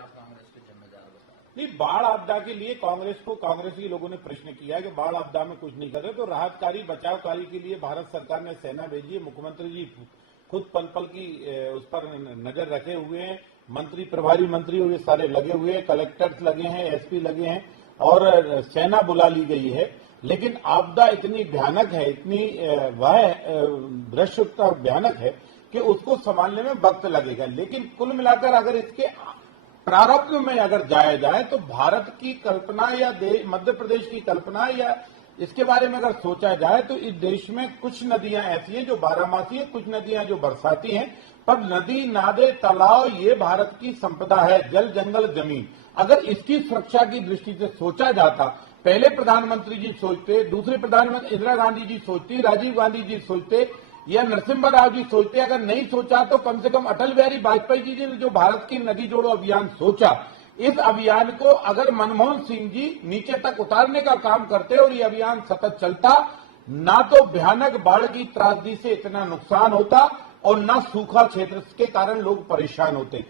आप कांग्रेस के जिम्मेदार बता रहे हैं? नहीं, बाढ़ आपदा के लिए कांग्रेसी लोगों ने प्रश्न किया है कि बाढ़ आपदा में कुछ नहीं कर रहे, तो राहत कार्य बचाव कार्य के लिए भारत सरकार ने सेना भेजी है। मुख्यमंत्री जी खुद पल पल की उस पर नजर रखे हुए हैं। मंत्री, प्रभारी मंत्री ये सारे लगे हुए हैं, कलेक्टर्स लगे हैं, एसपी लगे हैं और सेना बुला ली गई है। लेकिन आपदा इतनी भयानक है, इतनी वह दृश्यता भयानक है कि उसको संभालने में वक्त लगेगा। लेकिन कुल मिलाकर अगर इसके प्रारंभ में अगर जाया जाए तो भारत की कल्पना या मध्य प्रदेश की कल्पना या इसके बारे में अगर सोचा जाए तो इस देश में कुछ नदियां ऐसी हैं जो बारहमासी हैं, कुछ नदियां जो बरसाती हैं, पर नदी, नाले, तालाब ये भारत की संपदा है, जल, जंगल, जमीन। अगर इसकी सुरक्षा की दृष्टि से सोचा जाता, पहले प्रधानमंत्री जी सोचते, दूसरे प्रधानमंत्री इंदिरा गांधी जी सोचती, राजीव गांधी जी सोचते या नरसिम्हा राव जी सोचते, अगर नहीं सोचा तो कम से कम अटल बिहारी वाजपेयी जी ने जो भारत की नदी जोड़ो अभियान सोचा, इस अभियान को अगर मनमोहन सिंह जी नीचे तक उतारने का काम करते और ये अभियान सतत चलता, ना तो भयानक बाढ़ की त्रासदी से इतना नुकसान होता और ना सूखा क्षेत्र के कारण लोग परेशान होते।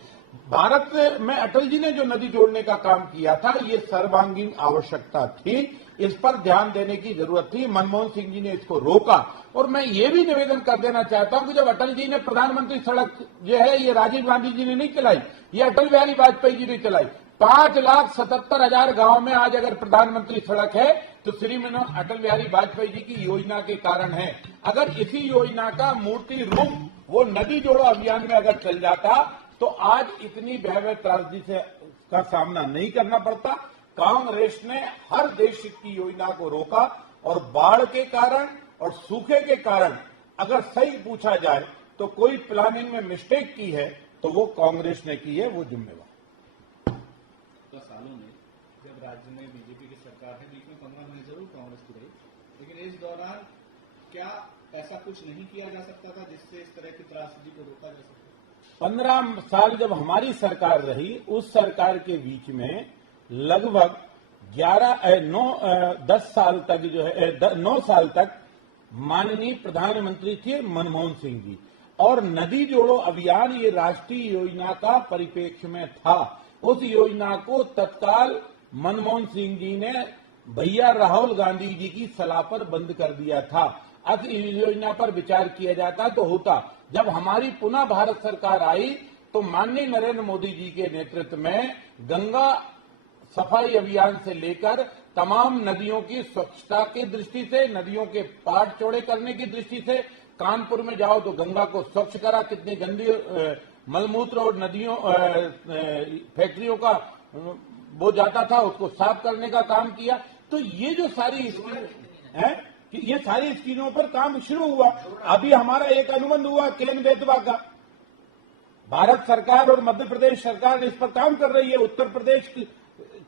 भारत में अटल जी ने जो नदी जोड़ने का काम किया था, ये सर्वांगीण आवश्यकता थी, इस पर ध्यान देने की जरूरत थी। मनमोहन सिंह जी ने इसको रोका। और मैं ये भी निवेदन कर देना चाहता हूं कि जब अटल जी ने प्रधानमंत्री सड़क जो है ये राजीव गांधी जी ने नहीं चलाई, ये अटल बिहारी वाजपेयी जी ने चलाई। 5,77,000 गांव में आज अगर प्रधानमंत्री सड़क है तो श्रीमान अटल बिहारी वाजपेयी जी की योजना के कारण है। अगर इसी योजना का मूर्ति रूप वो नदी जोड़ो अभियान में अगर चल जाता तो आज इतनी भयावह त्रासदी से का सामना नहीं करना पड़ता। कांग्रेस ने हर देश की योजना को रोका और बाढ़ के कारण और सूखे के कारण अगर सही पूछा जाए तो कोई प्लानिंग में मिस्टेक की है तो वो कांग्रेस ने की है, वो जिम्मेवार। सालों में जब राज्य में बीजेपी की सरकार है, बीच में 15 महीने जरूर कांग्रेस की रही, लेकिन इस दौरान क्या ऐसा कुछ नहीं किया जा सकता था जिससे इस तरह की त्रासदी को रोका जा सकता? 15 साल जब हमारी सरकार रही, उस सरकार के बीच में लगभग 10 साल तक जो है 9 साल तक माननीय प्रधानमंत्री थे मनमोहन सिंह जी, और नदी जोड़ो अभियान ये राष्ट्रीय योजना का परिप्रेक्ष्य में था। उस योजना को तत्काल मनमोहन सिंह जी ने भैया राहुल गांधी जी की सलाह पर बंद कर दिया था। अब इस योजना पर विचार किया जाता तो होता। जब हमारी पुनः भारत सरकार आई तो माननीय नरेंद्र मोदी जी के नेतृत्व में गंगा सफाई अभियान से लेकर तमाम नदियों की स्वच्छता की दृष्टि से, नदियों के पाट चौड़े करने की दृष्टि से, कानपुर में जाओ तो गंगा को स्वच्छ करा, कितनी गंदी मलमूत्र और नदियों फैक्ट्रियों का वो जाता था उसको साफ करने का काम किया। तो ये जो सारी स्कीम है कि ये सारी स्कीमों पर काम शुरू हुआ। अभी हमारा एक अनुबंध हुआ केन बेतवा का, भारत सरकार और मध्य प्रदेश सरकार इस पर काम कर रही है उत्तर प्रदेश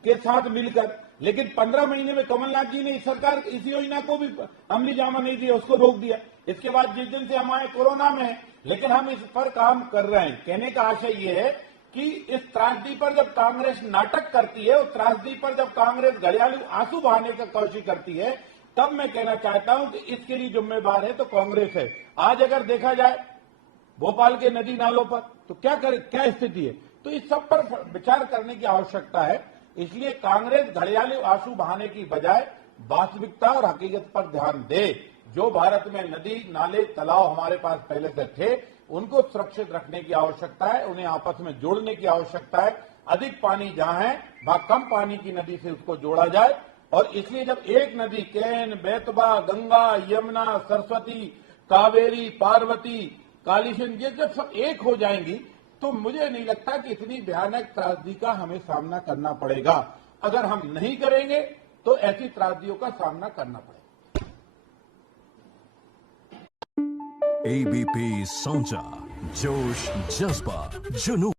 के साथ मिलकर। लेकिन 15 महीने में कमलनाथ जी ने इस सरकार इस योजना को भी अमली जामा नहीं दिया, उसको रोक दिया। इसके बाद जिस दिन से हम आए कोरोना में, लेकिन हम इस पर काम कर रहे हैं। कहने का आशय ये है कि इस त्रासदी पर जब कांग्रेस नाटक करती है और त्रासदी पर जब कांग्रेस घड़ियाली आंसू बहाने की कोशिश करती है, तब मैं कहना चाहता हूं कि इसके लिए जिम्मेदार है तो कांग्रेस है। आज अगर देखा जाए भोपाल के नदी नालों पर तो क्या स्थिति है, तो इस सब पर विचार करने की आवश्यकता है। इसलिए कांग्रेस घड़ियाली आंसू बहाने की बजाय वास्तविकता और हकीकत पर ध्यान दे। जो भारत में नदी, नाले, तालाब हमारे पास पहले से थे, उनको सुरक्षित रखने की आवश्यकता है, उन्हें आपस में जोड़ने की आवश्यकता है। अधिक पानी जहां है वहां कम पानी की नदी से उसको जोड़ा जाए। और इसलिए जब एक नदी केन, बेतवा, गंगा, यमुना, सरस्वती, कावेरी, पार्वती, कालीसिंध ये जब सब एक हो जाएंगी तो मुझे नहीं लगता कि इतनी भयानक त्रासदी का हमें सामना करना पड़ेगा। अगर हम नहीं करेंगे तो ऐसी त्रासदियों का सामना करना पड़ेगा। ABP Sonja, जोश, जज्बा, जुनून।